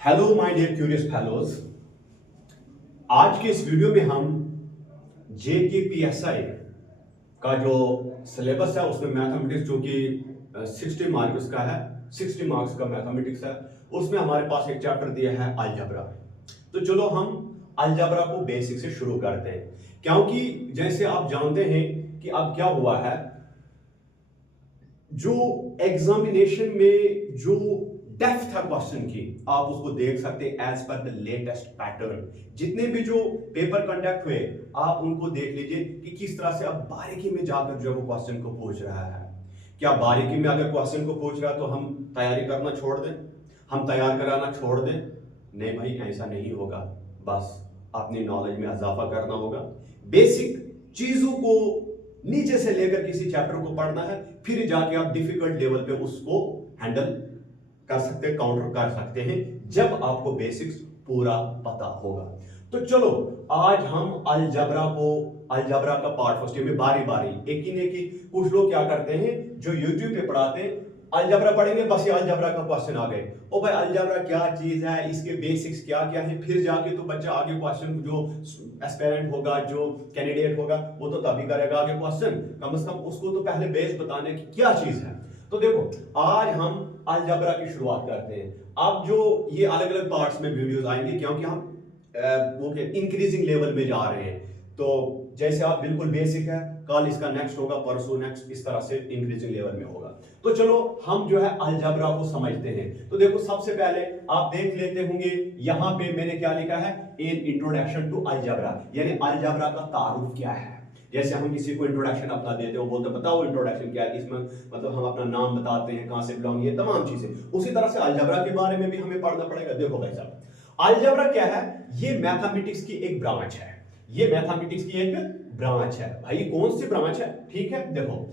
Hello my dear curious fellows. आज के इस वीडियो में हम JKPSI का जो सिलेबस है उसमें मैथमेटिक्स जो कि 60 मार्क्स का है, 60 मार्क्स का मैथमेटिक्स है, उसमें हमारे पास एक चैप्टर दिया है अलजेब्रा। तो चलो हम अलजेब्रा को बेसिक से शुरू करते हैं, क्योंकि जैसे आप जानते हैं कि अब क्या हुआ है, जो एग्जामिनेशन में जो डेप्थ है क्वेश्चन की आप उसको देख सकते हैं as per the latest pattern. जितने भी जो पेपर कंडक्ट हुए आप उनको देख लीजिए कि किस तरह से अब बारीकी में जाकर जो वो क्वेश्चन को पूछ रहा है। क्या बारीकी में अगर क्वेश्चन को पूछ रहा है तो हम तैयारी करना छोड़ दें, हम तैयार कराना छोड़ दें? नहीं भाई, ऐसा नहीं होगा। बस अपनी नॉलेज में इजाफा करना होगा, बेसिक चीजों को नीचे से लेकर किसी चैप्टर को पढ़ना है, फिर जाके आप डिफिकल्ट लेवल पे उसको हैंडल कर सकते हैं, काउंटर कर सकते हैं, जब आपको बेसिक्स पूरा पता होगा। तो चलो आज हम अलजबरा का पार्ट फर्स्ट में बारी बारी एक ही कुछ लोग क्या करते हैं जो यूट्यूब पे पढ़ाते हैं, अलजबरा पढ़ेंगे बस ये अलजबरा का क्वेश्चन आ गए, ओ भाई अलजबरा क्या चीज है, इसके बेसिक्स क्या क्या है, फिर जाके तो बच्चा आगे क्वेश्चन जो एस्पिरेंट होगा, जो कैंडिडेट होगा, वो तो तभी करेगा आगे क्वेश्चन, कम से कम उसको तो पहले बेस बताने की क्या चीज है। तो देखो आज हम अलजबरा की शुरुआत करते हैं। अब जो ये अलग अलग पार्ट्स में वीडियोस आएंगे, क्योंकि हम वो इंक्रीजिंग लेवल में जा रहे हैं। तो जैसे आप बिल्कुल बेसिक है, कल इसका नेक्स्ट होगा, परसों नेक्स्ट, इस तरह से इंक्रीजिंग लेवल में होगा। तो चलो हम जो है अलजबरा को समझते हैं। तो देखो सबसे पहले आप देख लेते होंगे, यहां पे मैंने क्या लिखा है, इन इंट्रोडक्शन टू अलजबरा, यानी अलजबरा का तारुफ क्या है। जैसे हम किसी को इंट्रोडक्शन अपना देते हो, बोलते बताओ इंट्रोडक्शन क्या है, इसमें मतलब हम अपना नाम बताते हैं, कहां से बिलोंग, ये तमाम चीजें। उसी तरह से अलजबरा के बारे में भी हमें पढ़ना पड़ेगा। देखो भाई साहब, अलजबरा क्या है, ये मैथमेटिक्स की एक ब्रांच है, ये मैथमेटिक्स की एक ब्रांच है। भाई कौन सी ब्रांच है, ठीक है, देखो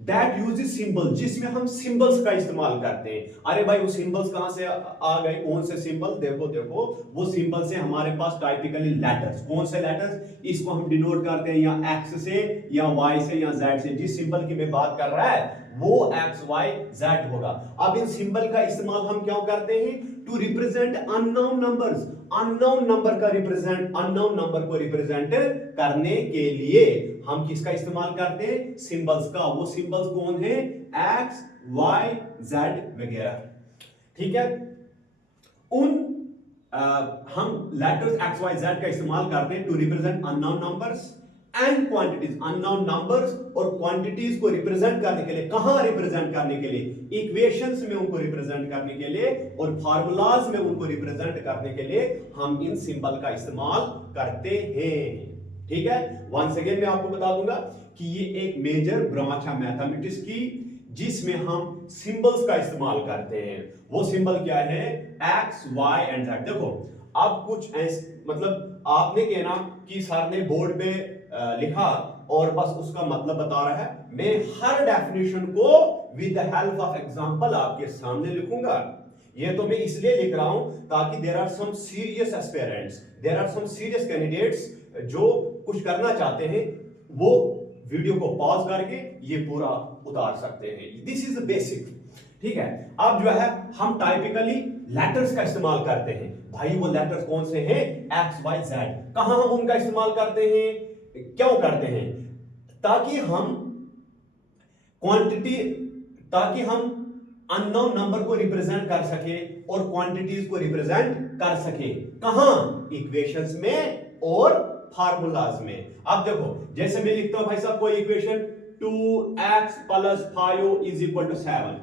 दैट यूजेस सिंबल, जिसमें हम सिंबल्स का इस्तेमाल करते हैं। अरे भाई वो सिंबल्स कहां से आ गए, कौन से सिंबल, देखो देखो वो सिंबल से हमारे पास टाइपिकली लेटर्स, कौन से लेटर्स, इसको हम डिनोट करते हैं या एक्स से या वाई से या जेड से। जिस सिंबल की मैं बात कर रहा है वो एक्स वाई जेड होगा। अब इन सिंबल का इस्तेमाल हम क्यों करते हैं, to represent unknown numbers, unknown number का रिप्रेजेंट, अननोन नंबर को रिप्रेजेंट करने के लिए हम किसका इस्तेमाल करते हैं, सिंबल्स का। वो सिंबल्स कौन है, एक्स वाई जेड वगैरह, ठीक है। उन हम लेटर्स एक्स वाई जेड का इस्तेमाल करते हैं to represent unknown numbers and quantities. Unknown numbers और क्वांटिटीज को रिप्रेजेंट करने के लिए, कहां रिप्रेजेंट करने के लिए, इक्वेशंस में उनको रिप्रेजेंट करने के लिए और फार्मूलाज में उनको रिप्रेजेंट करने के लिए हम इन सिंबल का इस्तेमाल करते हैं, ठीक है। वंस अगेन मैं आपको बता दूंगा कि ये एक मेजर ब्रांच है मैथमेटिक्स की, जिसमें हम सिंबल्स का इस्तेमाल करते हैं। वो सिंबल क्या है, एक्स वाई एंड जेड। देखो अब कुछ ऐसे, मतलब आपने कहना कि सर ने बोर्ड पे लिखा और बस उसका मतलब बता रहा है, मैं हर डेफिनेशन को with the help of example आपके सामने लिखूंगा। ये तो मैं इसलिए लिख रहा हूं ताकि there are some serious aspirants, there are some serious candidates जो कुछ करना चाहते हैं, वो वीडियो को पॉज करके ये पूरा उतार सकते हैं। दिस इज द बेसिक, ठीक है। अब जो है हम टाइपिकली लेटर्स का इस्तेमाल करते हैं। भाई वो लेटर्स कौन से हैं, एक्स वाई जेड। कहां हम उनका इस्तेमाल करते हैं, क्यों करते हैं, ताकि हम क्वांटिटी, ताकि हम अननोन नंबर को रिप्रेजेंट कर सके और क्वांटिटीज को रिप्रेजेंट कर सके। कहां, इक्वेशंस में और फार्मूलाज में। अब देखो जैसे मैं लिखता हूं भाई साहब कोई इक्वेशन, 2x + 5 = 7।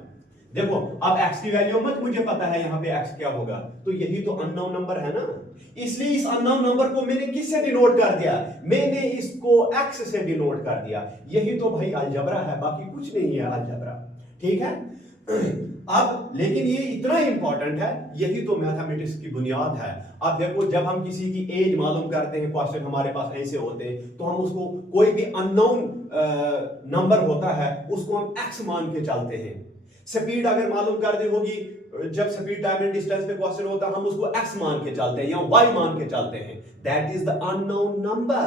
देखो अब x की वैल्यू मत मुझे पता है यहां पे x क्या होगा, तो यही तो अननोन नंबर है ना, इसलिए इस अननोन नंबर को मैंने किससे डिनोट कर दिया, मैंने इसको x से डिनोट कर दिया। यही तो भाई अलजबरा है, बाकी कुछ नहीं है अलजबरा, ठीक है। अब लेकिन ये इतना इंपॉर्टेंट है, यही तो मैथमेटिक्स की बुनियाद है। अब देखो जब हम किसी की एज मालूम करते हैं, क्वेश्चन हमारे पास ऐसे होते हैं, तो हम उसको कोई भी अननोन नंबर होता है उसको हम x मान के चलते हैं। स्पीड अगर मालूम कर दी होगी, जब स्पीड टाइम एंड डिस्टेंस पे क्वेश्चन होता है हम उसको x मान के चलते हैं या y मान के चलते हैं, that is the unknown number,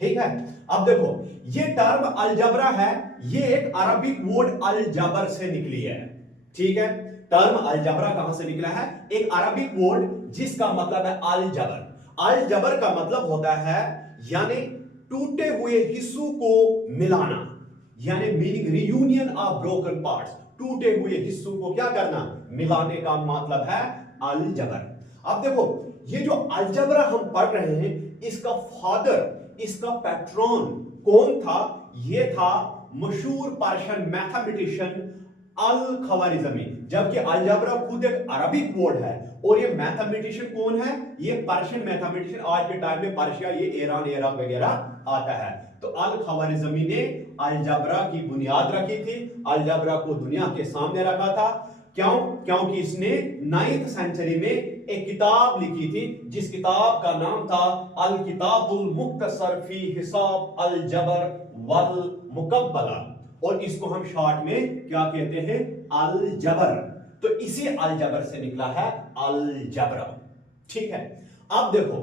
ठीक है। अब देखो ये टर्म अलजबरा है, ये एक अरबिक वर्ड अलजबर से निकली है, ठीक है। टर्म अलजबरा कहां से निकला है? एक अरबिक वर्ड जिसका मतलब है अलजबर। अलजबर का मतलब होता है यानी टूटे हुए हिस्सों को मिलाना, यानी meaning reunion of broken parts. टूटे हुए हिस्सों को क्या करना? मिलाने का मतलब है अलजबर। अब देखो ये जो अलजबरा हम पढ़ रहे हैं, इसका फादर, इसका पैट्रॉन कौन था? ये था मशहूर पर्शियन मैथमेटिशियन अल खवारिज़मी। जबकि अलजबरा खुद एक अरबिक वर्ड है और ये मैथमेटिशियन कौन है? ये पर्शियन मैथमेटिशियन। आज के टाइम में पर्शिया, ये ईरान, इराक वगैरह आता है। तो अल खवारिज़मी ने अलजबरा की बुनियाद रखी थी, अलजबरा को दुनिया के सामने रखा था। क्यों? क्योंकि इसने 9th सेंचुरी में एक किताब लिखी थी जिस किताब का नाम था अल किताबुल मुख्तसर फी हिसाब अलजबर वल मुकब्बला, और इसको हम शॉर्ट में क्या कहते हैं? अलजबर। तो इसी अलजबर से निकला है अलजबरा। ठीक है, अब देखो,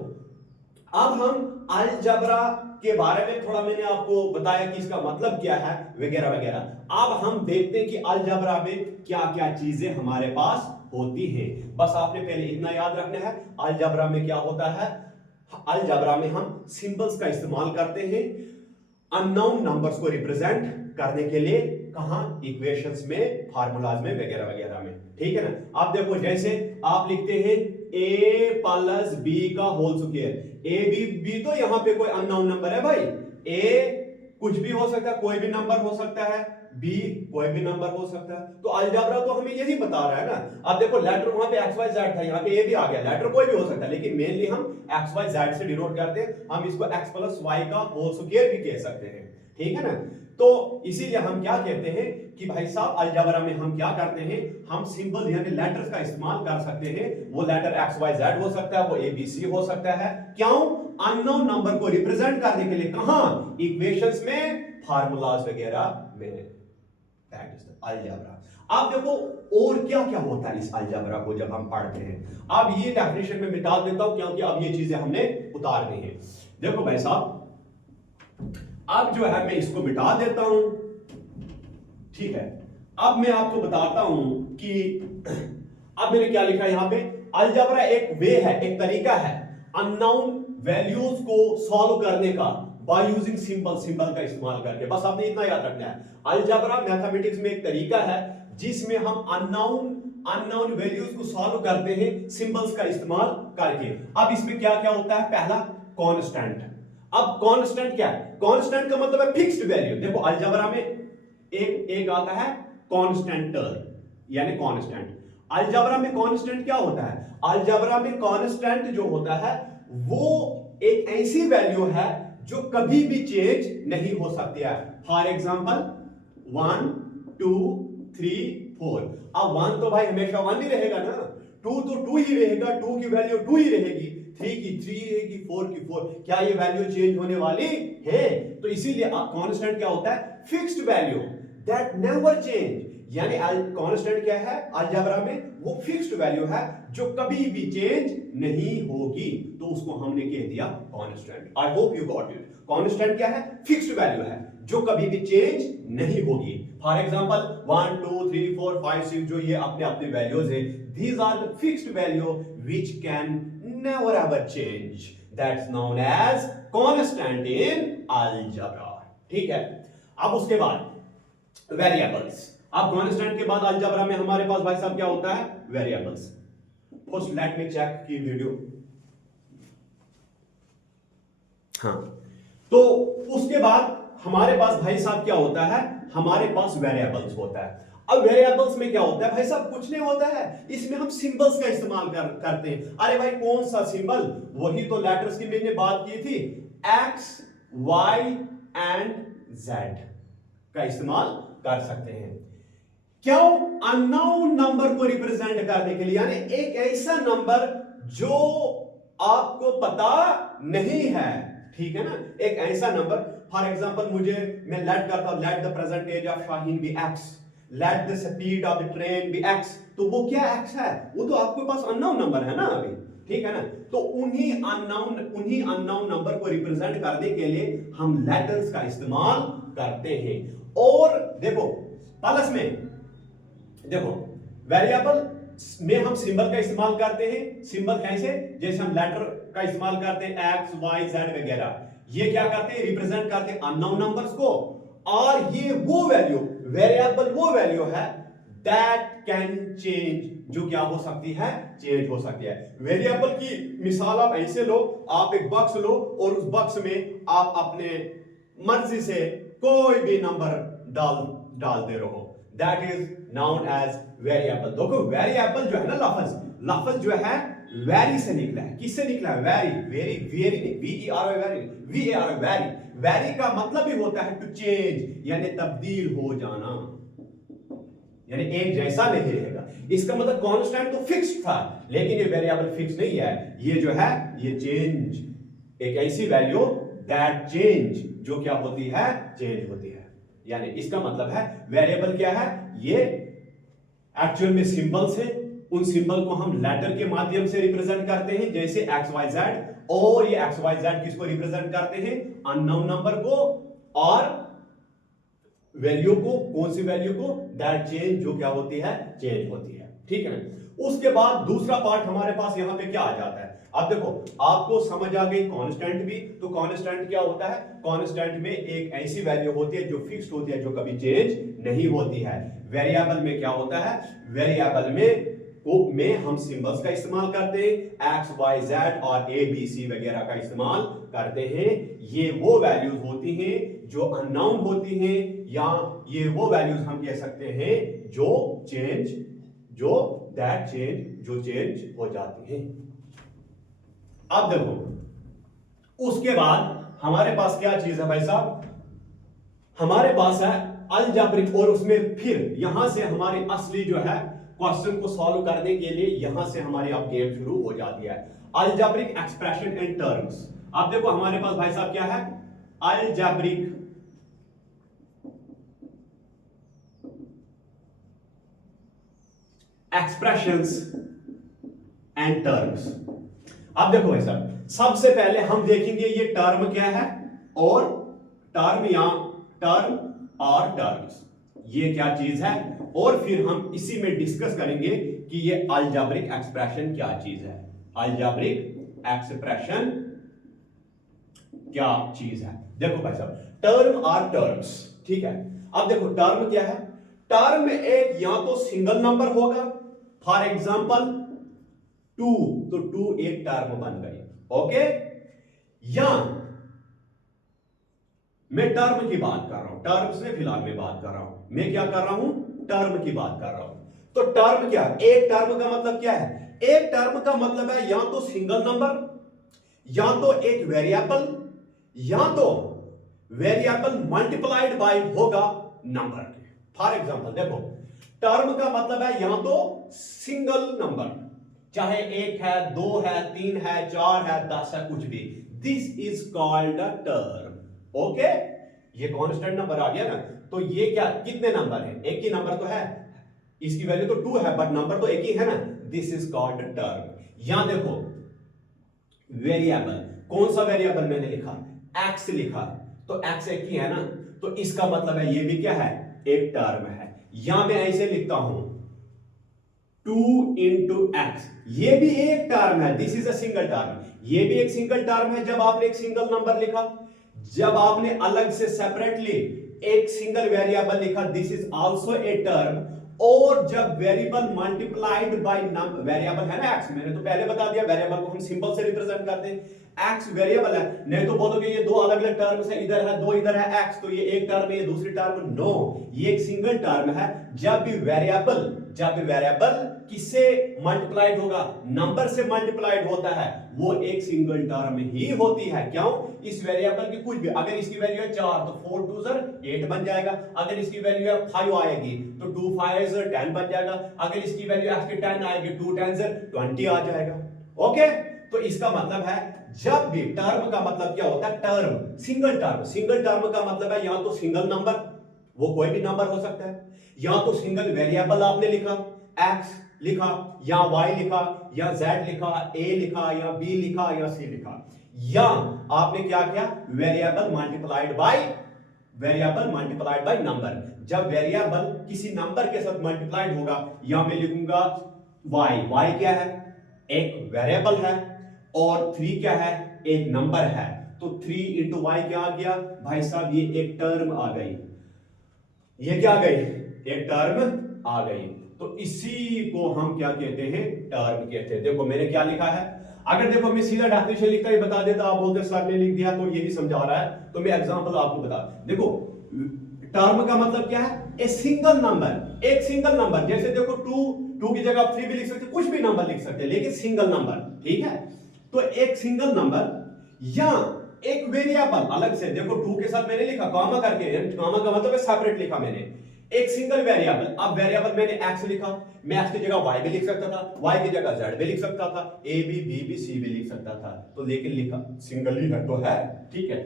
अब हम अलजबरा के बारे में थोड़ा मैंने आपको बताया कि इसका मतलब क्या है वगैरह वगैरह। अब हम देखते हैं कि अलजबरा में क्या क्या चीजें हमारे पास होती हैं। बस आपने पहले इतना याद रखना है, अलजबरा में क्या होता है। अलजबरा में हम सिंबल्स का इस्तेमाल करते हैं अननोन नंबर्स को रिप्रेजेंट करने के लिए। कहां? इक्वेशंस में, फार्मूलाज में वगैरह वगैरह में। ठीक है ना। आप देखो जैसे आप लिखते हैं a प्लस b का होल स्क्वायर। बी तो यहां पे कोई अननोन नंबर है भाई। a कुछ भी हो सकता है, कोई भी नंबर हो सकता है, b कोई भी नंबर हो सकता है। तो अलजबरा तो हमें यही बता रहा है ना। अब देखो लेटर वहां पे एक्स वाई जेड था, यहाँ पे a भी आ गया। लेटर कोई भी हो सकता है, लेकिन मेनली हम एक्स वाई जेड से डिनोट करते हैं। हम इसको x प्लस वाई का होल स्क्वायर भी कह सकते हैं। ठीक है ना। तो इसीलिए हम क्या कहते हैं कि भाई साहब अलजबरा में हम क्या करते हैं, हम सिंबल यानी लेटर्स का इस्तेमाल कर सकते हैं। वो लेटर एक्स वाई जेड हो सकता है, वो ए बी सी हो सकता है। क्यों? अननोन नंबर को रिप्रेजेंट करने के लिए। कहां? इक्वेशंस में, फार्मूलाज वगैरह में। That is algebra. आप देखो और क्या क्या होता है इस अलजबरा को जब हम पढ़ते हैं। अब ये डेफिनेशन में मिटा देता हूं क्योंकि अब ये चीजें हमने उतारनी है। देखो भाई साहब, अब जो है मैं इसको मिटा देता हूं। ठीक है, अब मैं आपको बताता हूं कि अब मैंने क्या लिखा है यहां पे। अलजबरा एक वे है, एक तरीका है अननोन वैल्यूज को सॉल्व करने का बाय यूजिंग सिंबल, सिंबल का इस्तेमाल करके। बस आपने इतना याद रखना है, अलजबरा मैथमेटिक्स में एक तरीका है जिसमें हम अननोन वैल्यूज को सॉल्व करते हैं सिंबल्स का इस्तेमाल करके। अब इसमें क्या क्या होता है? पहला कांस्टेंट। अब कांस्टेंट क्या है? कांस्टेंट का मतलब है फिक्स्ड वैल्यू। देखो अलजबरा में एक आता है कांस्टेंट टर्म यानी कांस्टेंट। अलजबरा में कांस्टेंट क्या होता है? अलजबरा में कांस्टेंट जो होता है वो एक ऐसी वैल्यू है जो कभी भी चेंज नहीं हो सकती है। For example 1 2 3 4। अब 1 तो भाई हमेशा 1 ही रहेगा ना, 2 तो 2 ही रहेगा, 2 की वैल्यू 2 ही रहेगी, 3 की 3 रहेगी, 4 की 4। क्या ये वैल्यू चेंज होने वाली है? तो इसीलिए कांस्टेंट क्या होता है? Fixed value that never change. यानी कांस्टेंट क्या है अलजबरा में? वो फिक्स्ड वैल्यू है जो कभी भी चेंज नहीं होगी, तो उसको हमने कह दिया constant. I hope you got it. Constant क्या है? फिक्स्ड वैल्यू है जो कभी भी चेंज नहीं होगी। फॉर एग्जांपल 1 2 3 4 5 6 जो ये अपने अपने वैल्यूज है, these are the fixed value which can never ever change. That's known as constant in algebra. ठीक है, अब उसके बाद वेरिएबल्स। अब कांस्टेंट के बाद अलजबरा में हमारे पास भाई साहब क्या होता है? Variables. First let me check की वीडियो। हाँ, तो उसके बाद हमारे पास भाई साहब क्या होता है? हमारे पास वेरिएबल्स होता है। अब वेरिएबल्स में क्या होता है भाई साहब? कुछ नहीं होता है, इसमें हम सिंबल्स का इस्तेमाल करते हैं। अरे भाई कौन सा सिंबल? वही तो लेटर्स की मैंने बात की थी, एक्स वाई एंड जेड का इस्तेमाल कर सकते हैं। क्यों? अननोन नंबर को रिप्रेजेंट करने के लिए, यानी एक ऐसा नंबर जो आपको पता नहीं है। ठीक है ना, एक ऐसा नंबर। फॉर एग्जांपल मैं लेट करता हूं, let the present age of Shaheen be X, let the speed of the train be X. तो वो क्या एक्स है? वो तो आपके पास अननोन नंबर है ना अभी। ठीक है ना, तो उन्हीं अननोन नंबर को रिप्रेजेंट करने के लिए हम लेटर्स का इस्तेमाल करते हैं। और देखो प्लस में, देखो वेरिएबल में हम सिंबल का इस्तेमाल करते हैं। सिंबल कैसे? जैसे हम लेटर का इस्तेमाल करते हैं एक्स वाई जेड वगैरह, ये क्या करते हैं? रिप्रेजेंट करते हैं अननोन नंबर्स को। और ये वो वैल्यू, वेरिएबल वो वैल्यू है दैट कैन चेंज, जो क्या हो सकती है? चेंज हो सकती है। वेरिएबल की मिसाल आप ऐसे लो, आप एक बॉक्स लो और उस बॉक्स में आप अपने मर्जी से कोई भी नंबर डालते रहो, that is known as variable. देखो वेरिएबल जो है ना, लफ्ज जो है वेरी से निकला है। किससे निकला है? वेरी नहीं, वेरी। वेरी का मतलब ही होता है टू चेंज, यानी तब्दील हो जाना, यानी एक जैसा नहीं रहेगा। इसका मतलब कांस्टेंट तो फिक्स्ड था, लेकिन ये वेरिएबल फिक्स नहीं है। ये जो है ये चेंज, एक ऐसी वैल्यू दैट चेंज, जो क्या होती है? चेंज होती है। यानी इसका मतलब है वेरिएबल क्या है? ये एक्चुअल में सिंबल्स है, उन सिंबल को हम लेटर के माध्यम से रिप्रेजेंट करते हैं, जैसे एक्स वाई जेड। और ये एक्स वाई जेड किसको रिप्रेजेंट करते हैं? अननोन नंबर को। और वैल्यू को, कौन सी वैल्यू को? दैट चेंज, जो क्या होती है? चेंज होती है। ठीक है ना। उसके बाद दूसरा पार्ट हमारे पास यहां पे क्या आ जाता है? अब देखो, आपको समझ आ गई कांस्टेंट भी। तो कांस्टेंट क्या होता है? कांस्टेंट में एक ऐसी वैल्यू होती है जो फिक्स्ड होती है, जो कभी चेंज नहीं होती है। वेरिएबल में क्या होता है? वेरिएबल में हम सिंबल्स का इस्तेमाल करते हैं, एक्स वाई जेड और ए बी सी वगैरह का इस्तेमाल करते हैं। ये वो वैल्यूज होती हैं जो अननोन होती हैं, या ये वो वैल्यूज हम कह सकते हैं जो चेंज हो जाती हैं। अब देखो, उसके बाद हमारे पास क्या चीज है भाई साहब? हमारे पास है अलजेब्रिक, और उसमें फिर यहां से हमारी असली जो है क्वेश्चन को सॉल्व करने के लिए यहां से हमारी अब गेम शुरू हो जाती है। Algebraic expression and terms. अब देखो हमारे पास भाई साहब क्या है? Algebraic expressions and terms. अब देखो भाई साहब, सबसे पहले हम देखेंगे ये टर्म क्या है, और टर्म या टर्म और टर्म्स, ये क्या चीज है। और फिर हम इसी में डिस्कस करेंगे कि ये अलजेब्रिक एक्सप्रेशन क्या चीज है। अलजेब्रिक एक्सप्रेशन क्या चीज है? देखो भाई साहब, टर्म और टर्म्स, ठीक है। अब देखो टर्म क्या है? टर्म एक या तो सिंगल नंबर होगा, फॉर एग्जांपल 2, तो 2 एक टर्म बन गई, ओके। या मैं टर्म की बात कर रहा हूं, टर्म से फिलहाल मैं बात कर रहा हूं, मैं क्या कर रहा हूं? टर्म की बात कर रहा हूं। तो टर्म क्या? एक टर्म का मतलब क्या है? एक टर्म का मतलब है या तो सिंगल नंबर, या तो एक वेरिएबल, या तो वेरिएबल मल्टीप्लाइड बाय होगा नंबर के। फॉर एग्जांपल देखो, टर्म का मतलब है या तो सिंगल नंबर, चाहे 1 है, 2 है, 3 है, 4 है, 10 है, कुछ भी, this is called a term, okay. ये कांस्टेंट नंबर आ गया ना, तो ये क्या, कितने नंबर है? एक ही नंबर तो है, इसकी वैल्यू तो 2 है, बट नंबर तो एक ही है ना, this is called a term. यहां देखो वेरिएबल, कौन सा वेरिएबल मैंने लिखा? एक्स लिखा, तो एक्स एक ही है ना, तो इसका मतलब है ये भी क्या है? एक टर्म है। यहां मैं ऐसे लिखता हूं 2 इंटू एक्स, ये भी एक टर्म है, this is a single term. ये भी एक सिंगल टर्म है जब आपने एक सिंगल नंबर लिखा। जब आपने अलग से सेपरेटली एक सिंगल वेरिएबल लिखा, this is also a term. और जब variable multiplied by number, variable है ना एक्स, मैंने तो पहले बता दिया, वेरिएबल को हम सिंबल से रिप्रेजेंट करते हैं। एक्स वेरिएबल है, नहीं तो बोलोगे ये दो अलग अलग टर्म्स है, इधर है 2, इधर है एक्स, तो ये एक टर्म है, ये दूसरी टर्म। नो, ये एक सिंगल टर्म है। जब भी वेरिएबल किससे मल्टीप्लाइड होगा? नंबर से मल्टीप्लाइड होता है, वो एक सिंगल टर्म ही होती है। क्यों? इस वेरिएबल की कुछ भी, अगर इसकी वैल्यू है 4 तो 4 2 8 बन जाएगा। अगर इसकी वैल्यू है 5 आएगी तो 2 5 10 बन जाएगा। अगर इसकी वैल्यू एक्स की 10 आएगी, 2 10 20 आ जाएगा, ओके। तो इसका मतलब है, जब भी टर्म का मतलब क्या होता है? Term, single term. Single term का मतलब है या तो सिंगल नंबर, वो कोई भी नंबर हो सकता है, या तो सिंगल वेरिएबल आपने लिखा, एक्स लिखा, या वाई लिखा, या जेड लिखा, ए लिखा, या बी लिखा, या सी लिखा, या आपने क्या किया? Variable multiplied by variable multiplied by number. जब वेरिएबल किसी नंबर के साथ मल्टीप्लाइड होगा, यहां मैं लिखूंगा y क्या है, एक वेरिएबल है, और 3 क्या है, एक नंबर है। तो 3 इंटू वाई क्या आ गया भाई साहब, ये एक टर्म आ गई, ये क्या आ गई, एक टर्म आ गई। तो इसी को हम क्या कहते हैं, टर्म कहते हैं। देखो मैंने क्या लिखा है, अगर देखो मैं सीधा डेफिनेशन लिखता ही बता देता, आप बोलते सर ने लिख दिया तो यही समझा रहा है, तो मैं एग्जांपल आपको बता। देखो टर्म का मतलब क्या है, ए सिंगल नंबर, एक सिंगल नंबर। जैसे देखो 2 की जगह आप 3 भी लिख सकते, कुछ भी नंबर लिख सकते, लेकिन सिंगल नंबर, ठीक है। तो एक सिंगल नंबर या एक वेरिएबल अलग से, देखो 2 के साथ मैंने लिखा कॉमा करके, कॉमा का मतलब है सेपरेट लिखा मैंने, एक सिंगल वेरिएबल। अब वेरिएबल मैंने x लिखा, मैं x की जगह y भी लिख सकता था, y की जगह z भी लिख सकता था, a भी b भी c भी लिख सकता था, तो लेकिन लिखा सिंगल ही है तो है, ठीक है।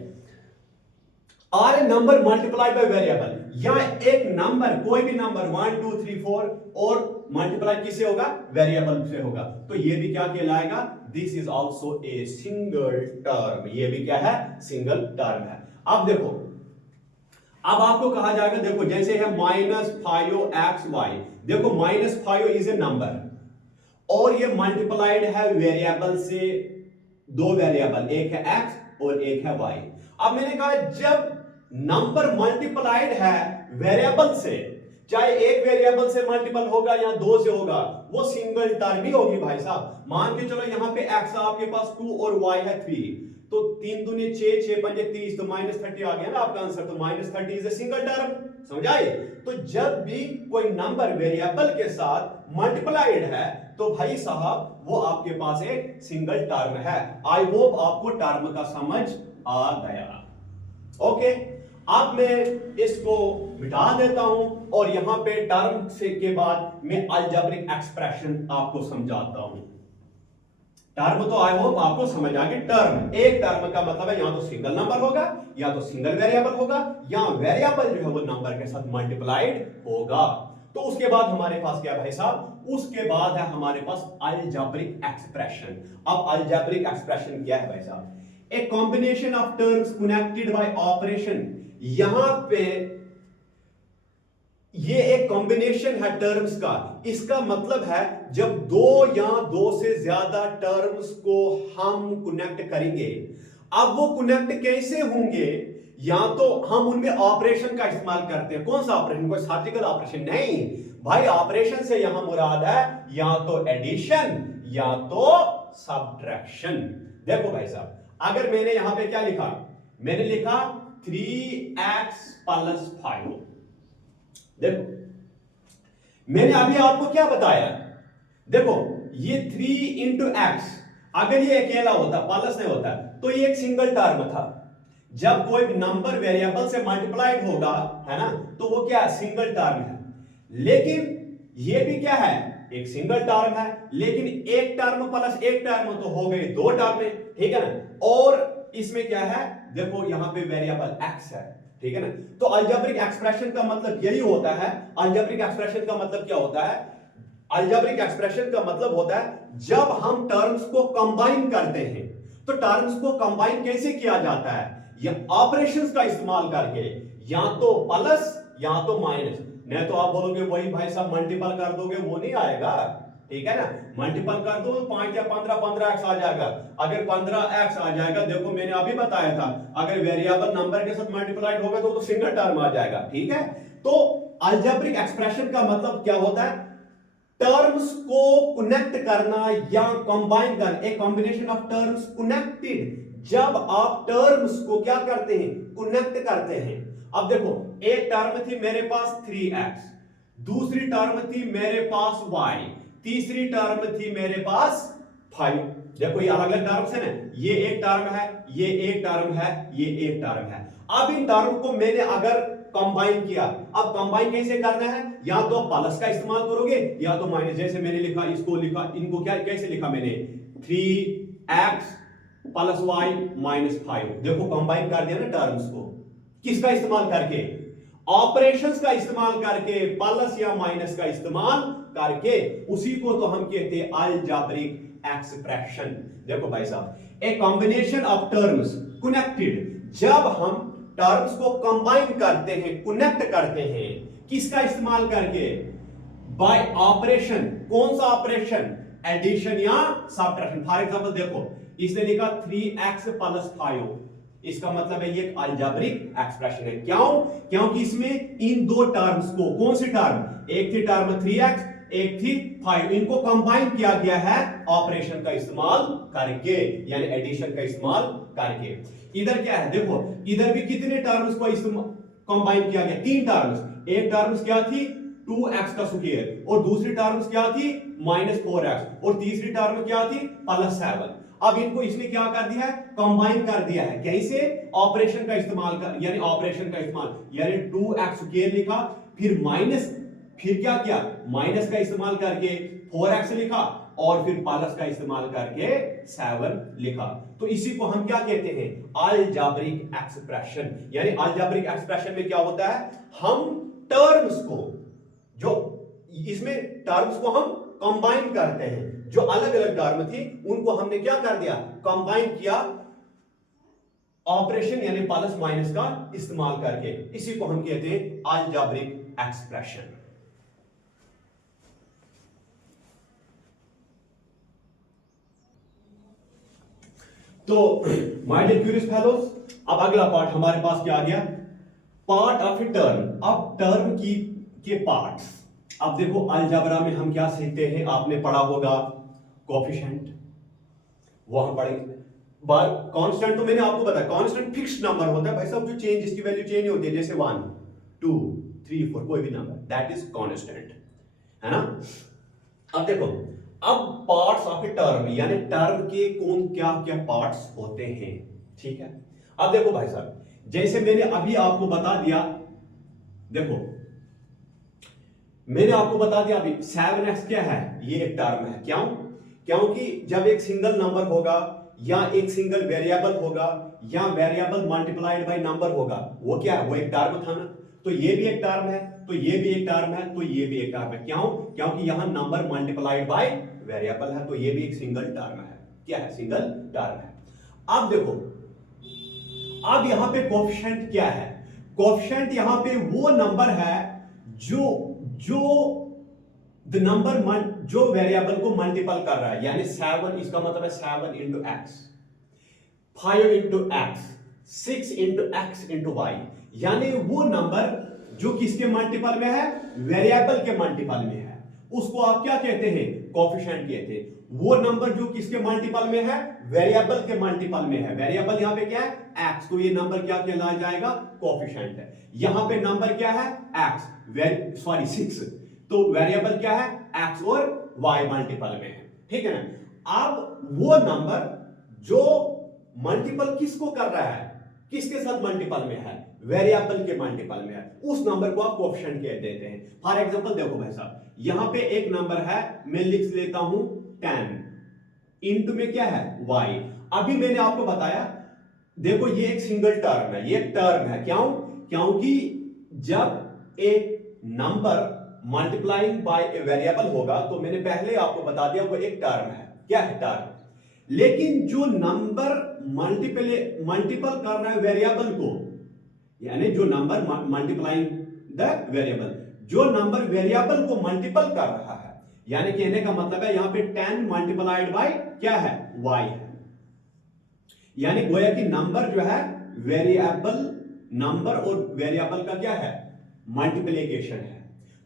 Or a number multiply by variable, या एक नंबर, कोई भी नंबर 1 2 3 4 और मल्टीप्लाई किससे होगा, वेरिएबल से होगा, तो ये भी क्या कहलाएगा, this is also a single term, ये भी क्या है, सिंगल टर्म है। अब देखो, अब आपको कहा जाएगा, देखो जैसे है -5xy, देखो -5 इज ए नंबर और ये मल्टीप्लाइड है वेरिएबल से, दो वेरिएबल, एक है x और एक है y। अब मैंने कहा जब नंबर मल्टीप्लाइड है वेरिएबल से, चाहे एक वेरिएबल से मल्टीपल होगा या 2 से होगा, वो सिंगल टर्म ही होगी भाई साहब। मान के चलो यहां पे x आपके पास 2 और y है 3, तो 3 दूनी 6, 6 पंजे 30, तो -30 आ गया ना आपका आंसर, तो -30 इज ए सिंगल टर्म, समझाइए। तो जब भी कोई नंबर वेरिएबल के साथ मल्टीप्लाइड है तो भाई साहब वो आपके पास एक सिंगल टर्म है। आई होप आपको टर्म का समझ आ गया। ओके, अब मैं इसको मिटा देता हूं और यहां पे टर्म से के बाद मैं अलजेब्रिक एक्सप्रेशन आपको समझाता हूं। टर्म तो आई होप आपको समझ आ गया। टर्म, एक टर्म का मतलब है या तो सिंगल नंबर होगा, या तो सिंगल वेरिएबल होगा, या वेरिएबल जो है वो नंबर के साथ मल्टीप्लाइड होगा। तो उसके बाद हमारे पास क्या है भाई साहब, उसके बाद है हमारे पास अलजेब्रिक एक्सप्रेशन। अब अलजेब्रिक एक्सप्रेशन क्या है भाई साहब, a combination of terms connected by operation. यहां पे ये एक कॉम्बिनेशन है टर्म्स का, इसका मतलब है जब दो या दो से ज्यादा टर्म्स को हम कनेक्ट करेंगे। अब वो कनेक्ट कैसे होंगे, या तो हम उनमें ऑपरेशन का इस्तेमाल करते हैं। कौन सा ऑपरेशन, कोई सर्जिकल ऑपरेशन नहीं भाई, ऑपरेशन से यहां मुराद है या तो एडिशन या तो सब्ट्रैक्शन। देखो भाई साहब, अगर मैंने यहां पे क्या लिखा, मैंने लिखा 3x + 5। देखो मैंने अभी आपको क्या बताया, देखो ये 3 इंटू एक्स, अगर ये अकेला होता, प्लस नहीं होता, तो ये एक सिंगल टर्म था। जब कोई नंबर वेरिएबल से मल्टीप्लाइड होगा, है ना, तो वो क्या है, सिंगल टर्म है। लेकिन ये भी क्या है, एक सिंगल टर्म है, लेकिन एक टर्म प्लस एक टर्म तो हो गई 2 टर्म, ठीक है ना। और इसमें क्या है, देखो यहां पे वेरिएबल x है, ठीक है ना। तो अलजेब्रिक एक्सप्रेशन का मतलब यही होता है। अलजेब्रिक एक्सप्रेशन का मतलब क्या होता है, अलजेब्रिक एक्सप्रेशन का मतलब होता है जब हम टर्म्स को कंबाइन करते हैं। तो टर्म्स को कंबाइन कैसे किया जाता है, या ऑपरेशंस का इस्तेमाल करके, या तो प्लस या तो माइनस। नहीं तो आप बोलोगे वही भाई साहब मल्टीपल कर दोगे, वो नहीं आएगा, ठीक है ना। मल्टीपल कर दो 5 या 15x आ जाएगा। अगर 15x आ जाएगा, देखो मैंने अभी बताया था, अगर वेरिएबल नंबर के साथ मल्टीप्लाइड होगा तो सिंगल टर्म आ जाएगा, ठीक है। तो अलजेब्रिक एक्सप्रेशन का मतलब क्या होता है, टर्म्स को कनेक्ट करना या कंबाइन करना, एक कॉम्बिनेशन ऑफ टर्म्स कनेक्टेड। जब आप टर्म्स को क्या करते हैं, कनेक्ट करते हैं। अब देखो एक टर्म थी मेरे पास 3x, दूसरी टर्म थी मेरे पास y, तीसरी टर्म थी मेरे पास 5। देखो ये अलग अलग टर्म्स है ना, ये एक टर्म है, ये एक टर्म है, ये एक टर्म है। अब इन टर्म को मैंने अगर कंबाइन किया, अब कंबाइन कैसे करना है, या तो प्लस का इस्तेमाल करोगे या तो माइनस। जैसे मैंने लिखा, इसको लिखा, इनको क्या कैसे लिखा मैंने, 3x + y - 5। देखो कंबाइन कर दिया ना टर्म्स को, किसका इस्तेमाल करके, ऑपरेशंस का इस्तेमाल करके, प्लस या माइनस का इस्तेमाल करके। उसी को तो हम कहते हैं अलजेब्रिक एक्सप्रेशन। देखो भाई साहब, a combination of terms connected, जब हम टर्म्स को कंबाइन करते हैं, कनेक्ट करते हैं, किसका इस्तेमाल करके? Bye operation. कौन सा ऑपरेशन? एडिशन या सब्ट्रैक्शन। फॉर एग्जांपल देखो, इसने लिखा 3x + 5, इसका मतलब है ये एक अलजेब्रिक एक्सप्रेशन है। क्यों? क्योंकि इसमें इन दो टर्म्स को, कौन सी टर्म? एक थी टर्म 3x, एक थी 5, इनको कंबाइन किया गया है ऑपरेशन का इस्तेमाल करके, यानी एडिशन का इस्तेमाल करके। इधर क्या है देखो, इधर भी कितने टर्म्स को कंबाइन किया गया? 3 टर्म्स। एक टर्म्स क्या थी? 2x का स्क्वायर, और दूसरी टर्म्स क्या थी? -4x, और तीसरी टर्म क्या थी? +7। अब इनको इसने क्या कर दिया है? कंबाइन कर दिया है। कैसे? ऑपरेशन का इस्तेमाल कर, यानी ऑपरेशन का इस्तेमाल, यानी 2x स्क्वायर लिखा, फिर क्या किया? माइनस का इस्तेमाल करके 4x लिखा, और फिर प्लस का इस्तेमाल करके 7 लिखा। तो इसी को हम क्या कहते हैं? Algebraic expression. यानी अलजेब्रिक एक्सप्रेशन में क्या होता है? हम टर्म्स को, जो इसमें टर्म्स को हम कंबाइन करते हैं, जो अलग अलग टर्म थी उनको हमने क्या कर दिया? कंबाइन किया ऑपरेशन यानी प्लस माइनस का इस्तेमाल करके। इसी को हम कहते हैं अलजेब्रिक एक्सप्रेशन। तो माय डियर क्यूरियस फेलोज, अब अगला पार्ट हमारे पास क्या आ गया? Part of a term. अब टर्म के पार्ट्स। अब देखो अलजेब्रा में हम क्या सीखते हैं, आपने पढ़ा होगा कोएफिशिएंट, वो हम पढ़ेंगे। कांस्टेंट तो मैंने आपको बताया, कांस्टेंट फिक्स्ड नंबर होता है भाई साहब, जो चेंज, जिसकी वैल्यू चेंज नहीं होती है, जैसे 1 2 3 4 कोई भी नंबर, दैट इज कांस्टेंट, है ना। अब देखो, अब पार्ट्स ऑफ ए टर्म, यानी टर्म के कौन क्या क्या पार्ट्स होते हैं, ठीक है। अब देखो भाई साहब, जैसे मैंने अभी आपको बता दिया, देखो मैंने आपको बता दिया अभी 7x क्या है? ये एक टर्म है। क्यों? क्योंकि जब एक सिंगल नंबर होगा, या एक सिंगल वेरिएबल होगा, या वेरिएबल मल्टीप्लाइड बाय नंबर होगा, वो क्या है? वो एक टर्म था ना। तो ये भी एक टर्म है, तो ये भी एक टर्म है, तो ये भी एक टर्म है। क्यों? क्योंकि यहां नंबर मल्टीप्लाइड बाय वेरिएबल है, तो ये भी एक सिंगल टर्म है। क्या है? सिंगल टर्म है। अब देखो, अब यहां पे कोएफिशिएंट क्या है? कोएफिशिएंट यहां पे वो नंबर है जो द नंबर जो वेरिएबल को मल्टीपल कर रहा है, यानी 7, इसका मतलब है 7 × x, 5 × x, 6 × x × y, यानी वो नंबर जो किसके मल्टीपल में है? वेरिएबल के मल्टीपल में है, उसको आप क्या कहते हैं? कोएफिशिएंट कहते हैं। वो नंबर जो किसके मल्टीपल में है? वेरिएबल के मल्टीपल में है। वेरिएबल यहां पे क्या है? x, तो ये नंबर क्या कहलाया जाएगा? कोएफिशिएंट है। यहां पे नंबर क्या है? x, 6, तो वेरिएबल क्या है? x और y मल्टीपल में है, ठीक है ना। अब वो नंबर जो मल्टीपल किसको कर रहा है? किसके साथ मल्टीपल में है? वेरिएबल के मल्टीपल में है, उस नंबर को आप कोएफिशिएंट कह देते हैं। फॉर एग्जांपल देखो भाई साहब, यहां पे एक नंबर है, मैं लिख लेता हूं 10, इंटू में क्या है? y। अभी मैंने आपको बताया, देखो ये एक सिंगल टर्म है, ये एक टर्म है। क्यों? क्योंकि जब एक number multiplying by a variable होगा, तो मैंने पहले आपको बता दिया वो एक टर्म है। क्या है? टर्म। लेकिन जो नंबर मल्टीपल कर रहा है वेरिएबल को, यानी जो नंबर मल्टीप्लाइंग द वेरिएबल, जो नंबर वेरिएबल को मल्टीपल कर रहा है, यानी कहने का मतलब है यहां पे 10 मल्टीप्लाइड बाय क्या है? y है। यानी गोया कि नंबर जो है वेरिएबल, नंबर और वेरिएबल का क्या है? मल्टीप्लिकेशन है।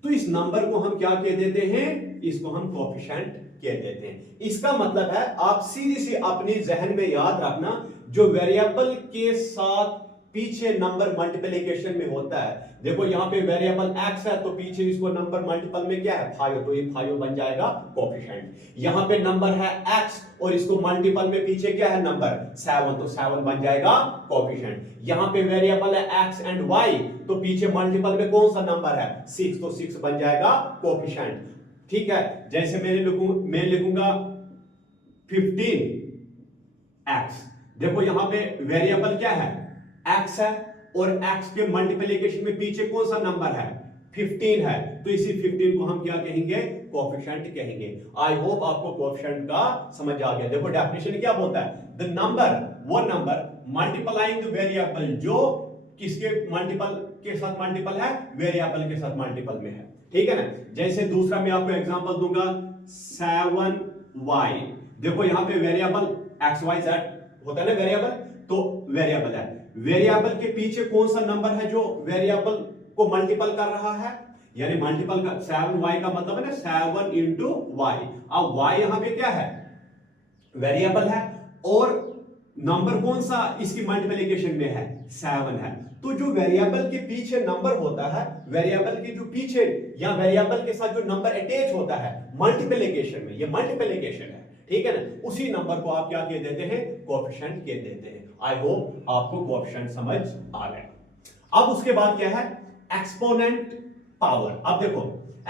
तो इस नंबर को हम क्या कह देते हैं? इसको हम कोएफिशिएंट कह देते हैं। इसका मतलब है, आप सीधी सी अपने जहन में याद रखना, जो वेरिएबल के साथ पीछे नंबर मल्टीप्लिकेशन में होता है, देखो यहां पे वेरिएबल x है, तो पीछे इसको नंबर मल्टीपल में क्या है? 5, तो ये 5 बन जाएगा कोएफिशिएंट। यहां पे नंबर है x और इसको मल्टीपल में पीछे क्या है? नंबर 7, तो 7 बन जाएगा कोएफिशिएंट। यहां पे वेरिएबल है x एंड y, तो पीछे मल्टीपल में कौन सा नंबर है? 6, तो 6 बन जाएगा कोएफिशिएंट, ठीक है। जैसे मैं लिखूंगा 15x, देखो यहां पे वेरिएबल क्या है? x है, और x के मल्टीप्लिकेशन में पीछे कौन सा नंबर है? 15 है, तो इसी 15 को हम क्या कहेंगे? कोएफिशिएंट कहेंगे। आई होप आपको कोएफिशिएंट का समझ आ गया। देखो डेफिनेशन क्या बोलता है? द नंबर, वो नंबर मल्टीप्लाइंग द वेरिएबल, जो किसके मल्टीपल के साथ मल्टीपल है, वेरिएबल के साथ मल्टीपल में है, ठीक है ना। जैसे दूसरा मैं आपको एग्जांपल दूंगा 7y, देखो यहां पे वेरिएबल xyz होता है ना वेरिएबल, तो वेरिएबल है, वेरिएबल के पीछे कौन सा नंबर है जो वेरिएबल को मल्टीपल कर रहा है, यानी मल्टीपल का 7y का मतलब है ना 7 इंटू वाई। अब y यहां पे क्या है, वेरिएबल है, और नंबर कौन सा इसकी मल्टीप्लिकेशन में है, 7 है। तो जो वेरिएबल के पीछे नंबर होता है, वेरिएबल के जो पीछे या वेरिएबल के साथ जो नंबर अटैच होता है मल्टीप्लिकेशन में, ये मल्टीप्लिकेशन है, ठीक है ना, उसी नंबर को आप क्या कह देते हैं, कोएफिशिएंट कह देते हैं। आई होप आपको कोएफिशिएंट समझ आ गया। अब उसके बाद क्या है, एक्सपोनेंट पावर। अब देखो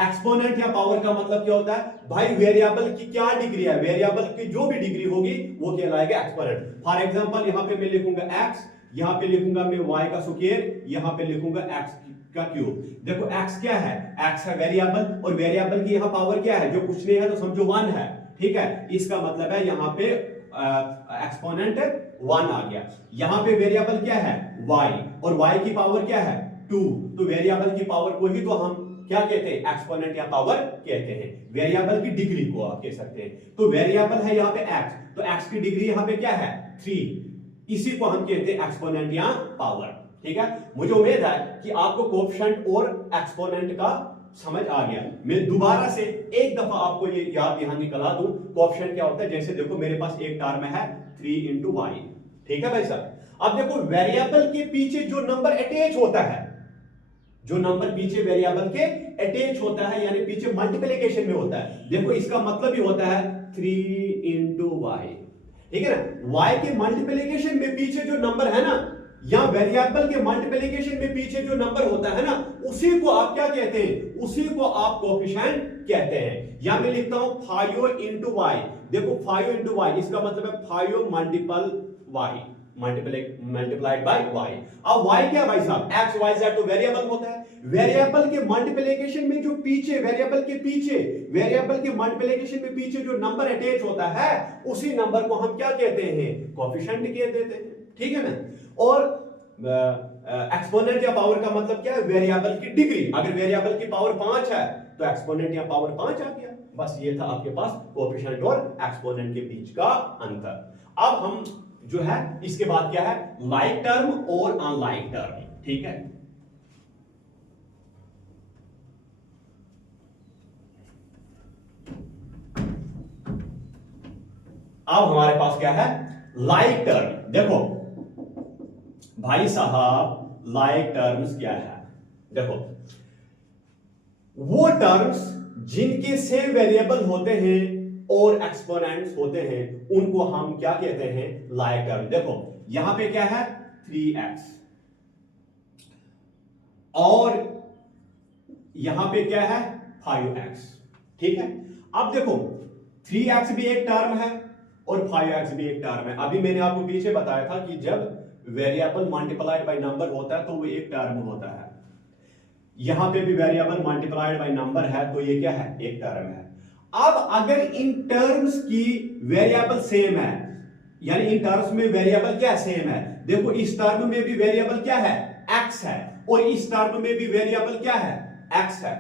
एक्सपोनेंट या पावर का मतलब क्या होता है भाई, वेरिएबल की क्या डिग्री है, वेरिएबल की जो भी डिग्री होगी वो कहलाएगा एक्सपोनेंट। फॉर एग्जांपल यहां पे मैं लिखूंगा x, यहां पे लिखूंगा मैं y का स्क्वायर, यहां पे लिखूंगा x का क्यूब। देखो x क्या है, x है वेरिएबल, और वेरिएबल की यहां पावर क्या है, जो कुछ नहीं है तो समझो 1 है, ठीक है। इसका मतलब है यहां पे एक्सपोनेंट 1 आ गया। यहां पे वेरिएबल क्या है, y, और y की पावर क्या है 2, तो वेरिएबल की पावर को ही तो हम क्या कहते हैं, एक्सपोनेंट या पावर कहते हैं, वेरिएबल की डिग्री को आप कह सकते हैं। तो वेरिएबल है यहाँ पे x, तो x की डिग्री यहाँ पे क्या है 3, इसी को हम कहते हैं एक्सपोनेंट या पावर, ठीक है। मुझे उम्मीद है कि आपको कोएफिशिएंट और एक्सपोनेंट का समझ आ गया। मैं दोबारा से एक दफा आपको ये याद यहाँ निकला दूं, कोएफिशिएंट क्या होता है। जैसे देखो मेरे पास एक टर्म है 3 इंटू वाई, ठीक है भाई साहब। अब देखो वेरिएबल के पीछे जो नंबर अटैच होता है, जो नंबर पीछे वेरिएबल के अटैच होता है, यानी पीछे मल्टीप्लिकेशन में होता है, देखो इसका मतलब ही होता है 3 इंटू वाई, ठीक है ना। वाई के मल्टीप्लिकेशन में पीछे जो नंबर है ना, या वेरिएबल के मल्टीप्लिकेशन में पीछे जो नंबर होता है ना, उसी को आप क्या कहते हैं, उसी को आप कोएफिशिएंट कहते हैं। या मैं लिखता हूं 5 इंटू वाई, देखो 5 इंटू वाई इसका मतलब है 5 multiple Y multiplied by y। अब y क्या भाई साहब, x y z तो वेरिएबल होता है, वेरिएबल के मल्टीप्लिकेशन में जो पीछे वेरिएबल के मल्टीप्लिकेशन में पीछे जो नंबर अटैच होता है, उसी नंबर को हम क्या कहते हैं, कोएफिशिएंट कह देते हैं, ठीक है ना। और एक्सपोनेंट या पावर का मतलब क्या है, वेरिएबल की डिग्री। अगर वेरिएबल की पावर 5 है तो एक्सपोनेंट या पावर 5 आ गया। बस ये था आपके पास कोएफिशिएंट और एक्सपोनेंट के बीच का अंतर। अब हम जो है इसके बाद क्या है, लाइक टर्म और अनलाइक टर्म, ठीक है। अब हमारे पास क्या है, लाइक टर्म। देखो भाई साहब लाइक टर्म्स क्या है, देखो वो टर्म्स जिनके सेम वेरिएबल होते हैं और एक्सपोनेंट्स होते हैं, उनको हम क्या कहते हैं, लाइक टर्म। देखो यहां पे क्या है 3x, और यहां पे क्या है 5x, ठीक है। अब देखो 3x भी एक टर्म है और 5x भी एक टर्म है। अभी मैंने आपको पीछे बताया था कि जब वेरिएबल मल्टीप्लाइड बाय नंबर होता है तो वो एक टर्म होता है। यहां पे भी वेरिएबल मल्टीप्लाइड बाय नंबर है तो ये क्या है, एक टर्म है। अब अगर इन टर्म्स की वेरिएबल सेम है, यानी इन टर्म्स में वेरिएबल क्या सेम है, देखो इस टर्म में भी वेरिएबल क्या है, x है, और इस टर्म में भी वेरिएबल क्या है, x है,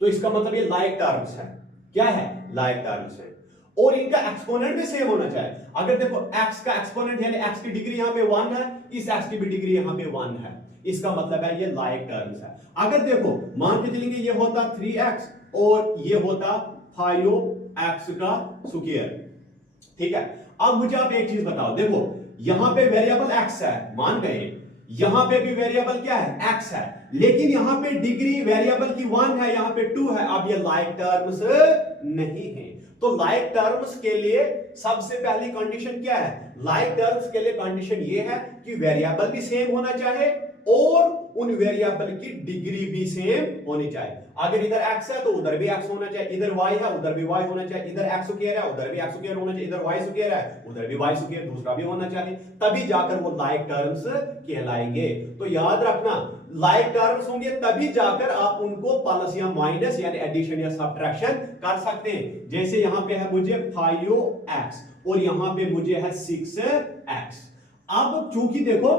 तो इसका मतलब ये लाइक टर्म्स है। क्या है, लाइक टर्म्स है, और इनका एक्सपोनेंट भी सेम होना चाहिए। अगर देखो x का एक्सपोनेंट यानी x की डिग्री यहां पे 1 है, इस x की भी डिग्री यहां पे 1 है, इसका मतलब है ये लाइक टर्म्स है। अगर देखो मान के चलेंगे ये होता 3x और ये होता 5x का स्क्वायर, ठीक है। अब मुझे आप एक चीज बताओ, देखो यहां पे वेरिएबल x है, मान गए, यहां पे भी वेरिएबल क्या है, x है, लेकिन यहां पे डिग्री वेरिएबल की 1 है, यहां पे 2 है। अब ये लाइक टर्म्स नहीं है। तो लाइक टर्म्स के लिए सबसे पहली कंडीशन क्या है, लाइक टर्म्स के लिए कंडीशन ये है कि वेरिएबल भी सेम होना चाहिए और उन वेरिएबल की डिग्री भी सेम होनी चाहिए। अगर इधर x है तो उधर भी x होना चाहिए, इधर y है उधर भी y होना चाहिए, इधर x स्क्वायर है उधर भी x स्क्वायर होना चाहिए, इधर y स्क्वायर है उधर भी y स्क्वायर दूसरा भी होना चाहिए, तभी जाकर वो लाइक टर्म्स कहलाएंगे। तो याद रखना, लाइक टर्म्स होंगे तभी जाकर आप उनको प्लस या माइनस यानी एडिशन या सब्ट्रैक्शन कर सकते हैं। जैसे यहां पे है मुझे 5x और यहां पे मुझे है 6x। अब चूंकि देखो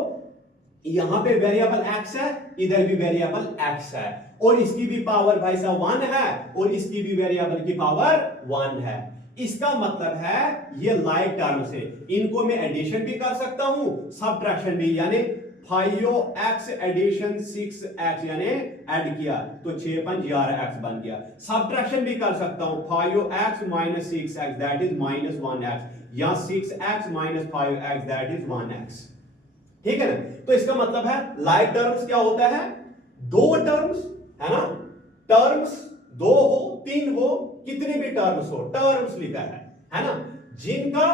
यहां पे वेरिएबल x है, इधर भी वेरिएबल x है, और इसकी भी पावर भाई साहब 1 है, और इसकी भी वेरिएबल की पावर 1 है। इसका मतलब है ये लाइक टर्म्स है, इनको मैं एडिशन भी कर सकता हूं, सब्ट्रैक्शन भी, यानी 5x एडिशन 6x, यानी ऐड किया तो 6 5 11x बन गया। सब्ट्रैक्शन भी कर सकता हूं, 5x minus 6x that is minus 1x, या 6x minus 5x that is 1x। ठीक है ना? तो इसका मतलब है लाइक टर्म्स क्या होता है, दो टर्म्स है ना, टर्म्स दो हो, तीन हो, कितने भी टर्म्स हो, टर्म्स लिखा है ना, जिनका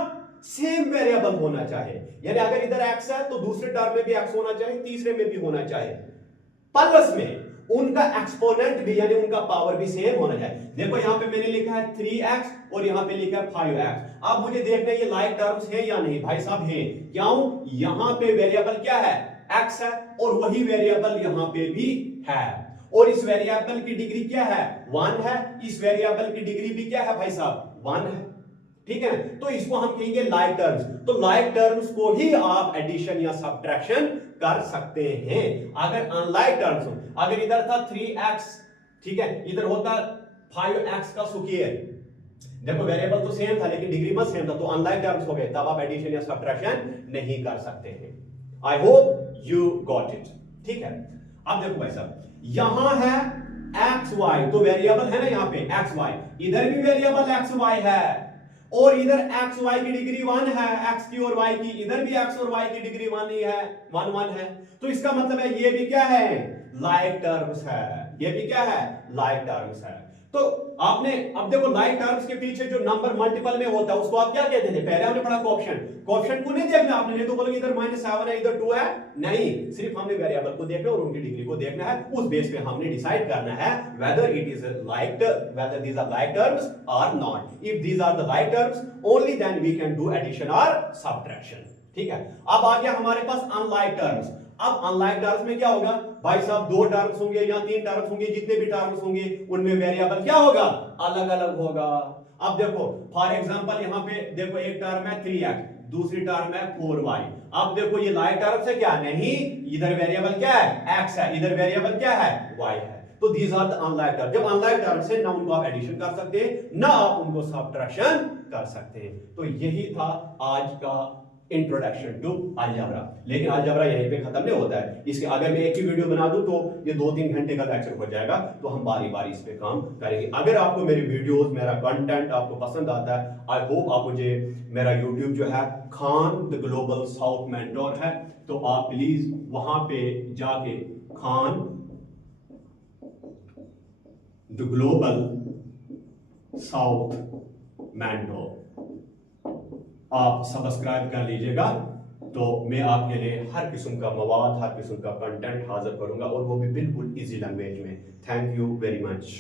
सेम वेरिएबल होना चाहिए, यानी अगर इधर x है तो दूसरे टर्म में भी x होना चाहिए, तीसरे में भी होना चाहिए, प्लस में उनका एक्सपोनेंट भी, यानी उनका पावर भी सेम होना चाहिए। देखो यहां पे मैंने लिखा है 3x और यहां पे लिखा है 5x। अब मुझे देखना है ये लाइक टर्म्स है या नहीं, भाई साहब है। क्यों? यहां पे वेरिएबल क्या है, x है, और वही वेरिएबल यहां पे भी है, और इस वेरिएबल की डिग्री क्या है, 1 है, इस वेरिएबल की डिग्री भी क्या है भाई साहब, 1 है। ठीक है, तो इसको हम कहेंगे लाइक टर्म्स। तो लाइक टर्म्स को ही आप एडिशन या सब्ट्रैक्शन कर सकते हैं। अगर अनलाइक टर्म्स हो, अगर इधर था 3x, ठीक है, इधर होता 5x का स्क्वायर, देखो वेरिएबल तो सेम था लेकिन डिग्री मत सेम था, तो अनलाइक टर्म्स हो गए, तब आप एडिशन या सब्ट्रैक्शन नहीं कर सकते हैं। I hope you got it. ठीक है, अब देखो भाई साहब, यहां है xy, तो वेरिएबल है ना यहाँ पे xy, इधर भी वेरिएबल xy है, और इधर x y की डिग्री 1 है, x की और y की, इधर भी x और y की डिग्री 1 ही है, 1 1 है। तो इसका मतलब है ये भी क्या है, लाइक टर्म्स है, ये भी क्या है, लाइक टर्म्स है। तो आपने अब देखो लाइक टर्म्स के पीछे जो नंबर मल्टीपल में होता है उसको आप क्या कहते थे, पहले हमने पढ़ा कोएफिशिएंट, कोएफिशिएंट को नहीं देखना आपने, नहीं तो बोलोगे इधर -7 है इधर 2 है, नहीं, सिर्फ हमने वेरिएबल को देखना और उनकी डिग्री को देखना है, उस बेस पे हमने डिसाइड करना है whether it is like, whether these are like terms or not. If these are the like terms only then we can do addition और सब्ट्रैक्शन। ठीक है, अब आ गया हमारे पास अनलाइक टर्म्स। अब अनलाइक टर्म्स में क्या होगा भाई साहब, दो टर्म्स होंगे या तीन टर्म्स होंगे, जितने भी टर्म्स होंगे उनमें वेरिएबल क्या होगा, अलग अलग होगा। अब देखो फॉर एग्जांपल यहाँ पे देखो एक टर्म है 3x, दूसरी टर्म है 4y। अब देखो ये लाइक टर्म्स है क्या, नहीं, इधर वेरिएबल क्या है, x है, इधर वेरिएबल क्या है, y है। तो these are the unlike term. जब अनलाइक टर्म्स है ना उनको आप एडिशन कर सकते हैं ना आप उनको सब्ट्रैक्शन कर सकते हैं। तो यही था आज का इंट्रोडक्शन टू अलजेब्रा। लेकिन अलजेब्रा यहीं पे खत्म नहीं होता है, इसके अगर मैं एक ही वीडियो बना दूं तो ये 2-3 घंटे का लेक्चर हो जाएगा, तो हम बारी बारी इस पे काम करेंगे। अगर आपको मेरी वीडियोस, मेरा कंटेंट आपको पसंद आता है, आई होप आप मुझे, मेरा यूट्यूब जो है Khan the global south mentor है, तो आप प्लीज वहां पे जाके Khan the global south mentor आप सब्सक्राइब कर लीजिएगा, तो मैं आपके लिए हर किस्म का मवाद, हर किस्म का कंटेंट हाजिर करूंगा, और वो भी बिल्कुल इजी लैंग्वेज में। Thank you very much.